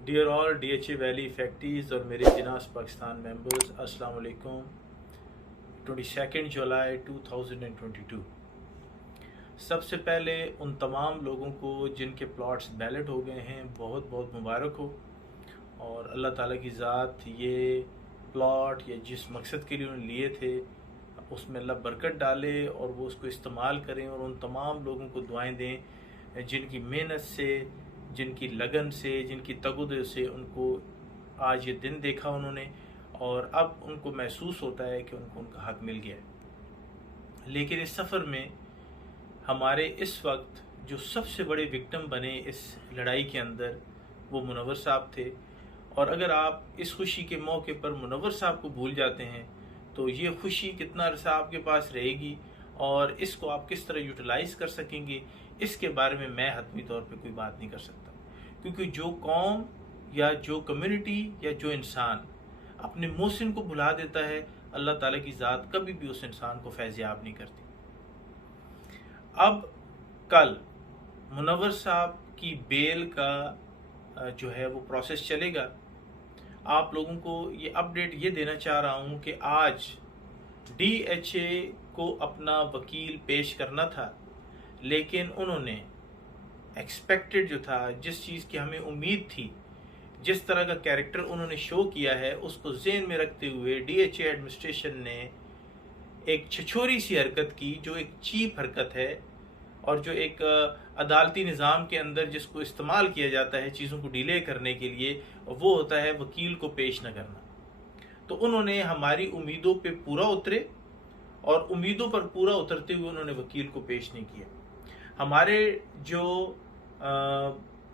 Dear all DHA valley factories और मेरे जिनास Pakistan members, अस्सलाम वालेकुम। 22 जुलाई 2022। सबसे पहले उन तमाम लोगों को जिनके प्लॉट्स बैलेट हो गए हैं बहुत बहुत मुबारक हो, और अल्लाह ताला की ज़ात ये प्लॉट या जिस मकसद के लिए उन्होंने लिए थे उसमें अल्लाह बरकत डाले और वो उसको इस्तेमाल करें। और उन तमाम लोगों को दुआएं दें जिनकी मेहनत से, जिनकी लगन से, जिनकी तगुद से उनको आज ये दिन देखा उन्होंने, और अब उनको महसूस होता है कि उनको उनका हक मिल गया है। लेकिन इस सफ़र में हमारे इस वक्त जो सबसे बड़े विक्टिम बने इस लड़ाई के अंदर वो मुनव्वर साहब थे। और अगर आप इस खुशी के मौके पर मुनव्वर साहब को भूल जाते हैं तो ये खुशी कितना अरसा आपके पास रहेगी और इसको आप किस तरह यूटिलाइज कर सकेंगे, इसके बारे में मैं हतमी तौर पे कोई बात नहीं कर सकता। क्योंकि जो कौम या जो कम्युनिटी या जो इंसान अपने मोहसिन को भुला देता है, अल्लाह ताला की ज़ात कभी भी उस इंसान को फैज़याब नहीं करती। अब कल मुनव्वर साहब की बेल का जो है वो प्रोसेस चलेगा। आप लोगों को ये अपडेट ये देना चाह रहा हूँ कि आज DHA को अपना वकील पेश करना था, लेकिन उन्होंने एक्सपेक्टेड जो था, जिस चीज़ की हमें उम्मीद थी, जिस तरह का कैरेक्टर उन्होंने शो किया है, उसको ज़हन में रखते हुए DHA एडमिनिस्ट्रेशन ने एक छिछोरी सी हरकत की, जो एक चीप हरकत है और जो एक अदालती निज़ाम के अंदर जिसको इस्तेमाल किया जाता है चीज़ों को डिले करने के लिए, वो होता है वकील को पेश न करना। तो उन्होंने हमारी उम्मीदों पे पूरा उतरे और उम्मीदों पर पूरा उतरते हुए उन्होंने वकील को पेश नहीं किया। हमारे जो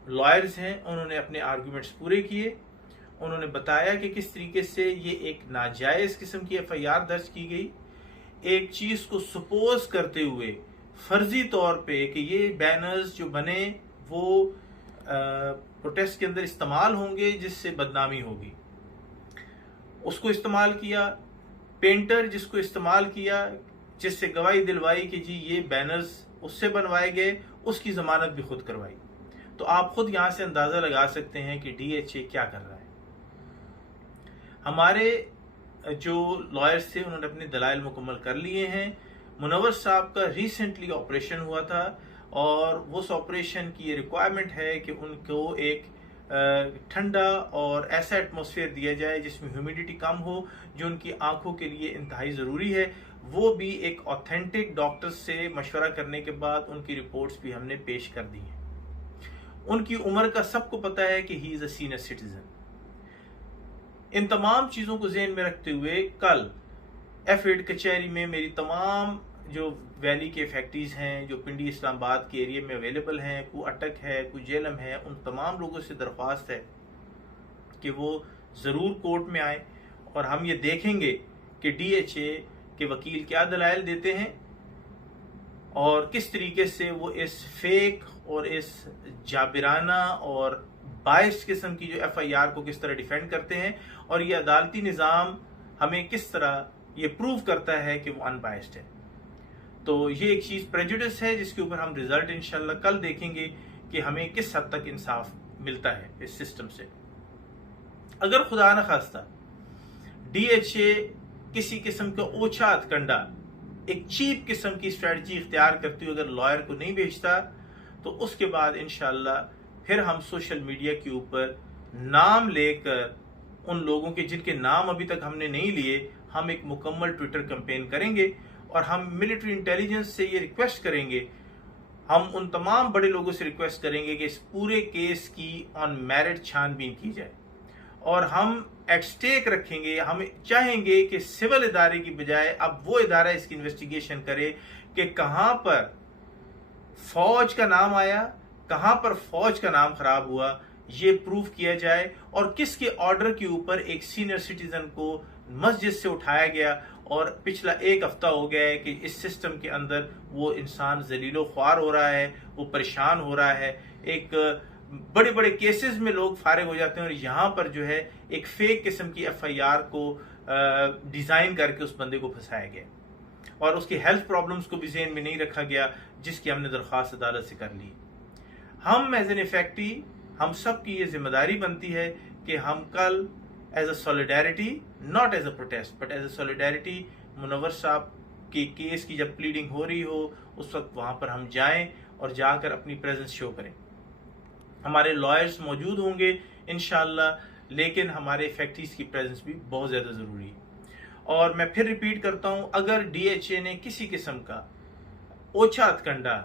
लॉयर्स हैं उन्होंने अपने आर्गूमेंट्स पूरे किए। उन्होंने बताया कि किस तरीके से ये एक नाजायज़ किस्म की FIR दर्ज की गई, एक चीज़ को सपोज करते हुए फर्जी तौर पे कि ये बैनर्स जो बने वो प्रोटेस्ट के अंदर इस्तेमाल होंगे जिससे बदनामी होगी, उसको इस्तेमाल किया। पेंटर जिसको इस्तेमाल किया, जिससे गवाही दिलवाई कि जी ये बैनर्स उससे बनवाए गए, उसकी जमानत भी खुद करवाई। तो आप खुद यहां से अंदाजा लगा सकते हैं कि DHA क्या कर रहा है। हमारे जो लॉयर्स थे उन्होंने अपने दलाइल मुकम्मल कर लिए हैं। मुनव्वर साहब का रिसेंटली ऑपरेशन हुआ था और उस ऑपरेशन की ये रिक्वायरमेंट है कि उनको एक ठंडा और ऐसा एटमॉस्फेयर दिया जाए जिसमें ह्यूमिडिटी कम हो, जो उनकी आंखों के लिए इंतहाई ज़रूरी है। वो भी एक ऑथेंटिक डॉक्टर से मशवरा करने के बाद उनकी रिपोर्ट्स भी हमने पेश कर दी हैं। उनकी उम्र का सबको पता है कि he is a senior citizen. इन तमाम चीज़ों को ज़हन में रखते हुए कल F8 कचहरी में मेरी तमाम जो वैली के फैक्ट्रीज हैं जो पिंडी इस्लामाबाद के एरिया में अवेलेबल हैं, कोई अटक है, कोई जेलम है, उन तमाम लोगों से दरख्वास्त है कि वो ज़रूर कोर्ट में आए और हम ये देखेंगे कि DHA के वकील क्या दलाइल देते हैं और किस तरीके से वो इस फेक और इस जाबिराना और बाइस किस्म की जो FIR को किस तरह डिफेंड करते हैं, और ये अदालती निज़ाम हमें किस तरह ये प्रूव करता है कि वो अनबाइस्ड है। तो ये एक चीज़ प्रेजुडिस है जिसके ऊपर हम रिजल्ट इंशाल्लाह कल देखेंगे कि हमें किस हद तक इंसाफ मिलता है इस सिस्टम से। अगर खुदा न खास्ता DHA किसी किस्म का ओछा हथकंडा, एक चीप किस्म की स्ट्रेटजी इख्तियार करते हुए अगर लॉयर को नहीं भेजता, तो उसके बाद इंशाल्लाह फिर हम सोशल मीडिया के ऊपर नाम लेकर उन लोगों के जिनके नाम अभी तक हमने नहीं लिए, हम एक मुकम्मल ट्विटर कैंपेन करेंगे और हम मिलिट्री इंटेलिजेंस से ये रिक्वेस्ट करेंगे, हम उन तमाम बड़े लोगों से रिक्वेस्ट करेंगे कि इस पूरे केस की ऑन मेरिट छानबीन की जाए और हम एट स्टेक रखेंगे, हम चाहेंगे कि सिविल इदारे की बजाय अब वो इदारा इसकी इन्वेस्टिगेशन करे कि कहाँ पर फौज का नाम आया, कहाँ पर फौज का नाम खराब हुआ, ये प्रूफ किया जाए और किसके ऑर्डर के ऊपर एक सीनियर सिटीजन को मस्जिद से उठाया गया और पिछला एक हफ्ता हो गया है कि इस सिस्टम के अंदर वो इंसान जलीलो ख्वार हो रहा है, वो परेशान हो रहा है। एक बड़े बड़े केसेस में लोग फारिग हो जाते हैं और यहाँ पर जो है एक फेक किस्म की FIR को डिज़ाइन करके उस बंदे को फंसाया गया और उसकी हेल्थ प्रॉब्लम्स को भी ज़हन में नहीं रखा गया, जिसकी हमने दरख्वास्त अदालत से कर ली। हम एज एन फैक्ट्री हम सब की ये जिम्मेदारी बनती है कि हम कल as a solidarity, not as a protest but as a solidarity, Munawwar साहब के केस की जब प्लीडिंग हो रही हो उस वक्त वहां पर हम जाएं और जाकर अपनी प्रेजेंस शो करें। हमारे लॉयर्स मौजूद होंगे इंशाल्लाह, लेकिन हमारे फैक्ट्रीज की प्रेजेंस भी बहुत ज़्यादा ज़रूरी है। और मैं फिर रिपीट करता हूं, अगर DHA ने किसी किस्म का ओछा हथकंडा,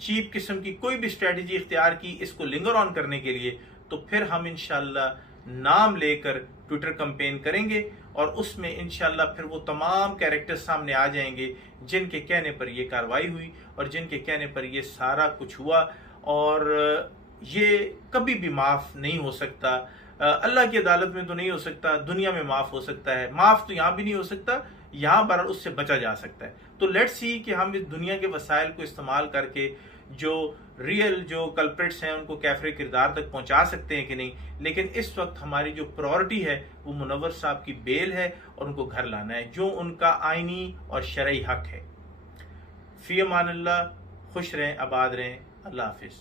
चीप किस्म की कोई भी स्ट्रेटजी इख्तियार की इसको लिंगर ऑन करने के लिए, तो फिर हम इंशाल्लाह नाम लेकर ट्विटर कैंपेन करेंगे और उसमें इंशाल्लाह फिर वो तमाम कैरेक्टर्स सामने आ जाएंगे जिनके कहने पर ये कार्रवाई हुई और जिनके कहने पर ये सारा कुछ हुआ। और ये कभी भी माफ नहीं हो सकता, अल्लाह की अदालत में तो नहीं हो सकता, दुनिया में माफ हो सकता है, माफ तो यहाँ भी नहीं हो सकता, यहाँ पर उससे बचा जा सकता है। तो लेट्स सी कि हम इस दुनिया के वसाइल को इस्तेमाल करके जो रियल जो कल्प्रिट्स हैं उनको कैफरे किरदार तक पहुंचा सकते हैं कि नहीं। लेकिन इस वक्त हमारी जो प्रायोरिटी है वो मुनव्वर साहब की बेल है और उनको घर लाना है, जो उनका आईनी और शरई हक है। फी अमान अल्लाह, खुश रहें, आबाद रहें, अल्लाह हाफिज।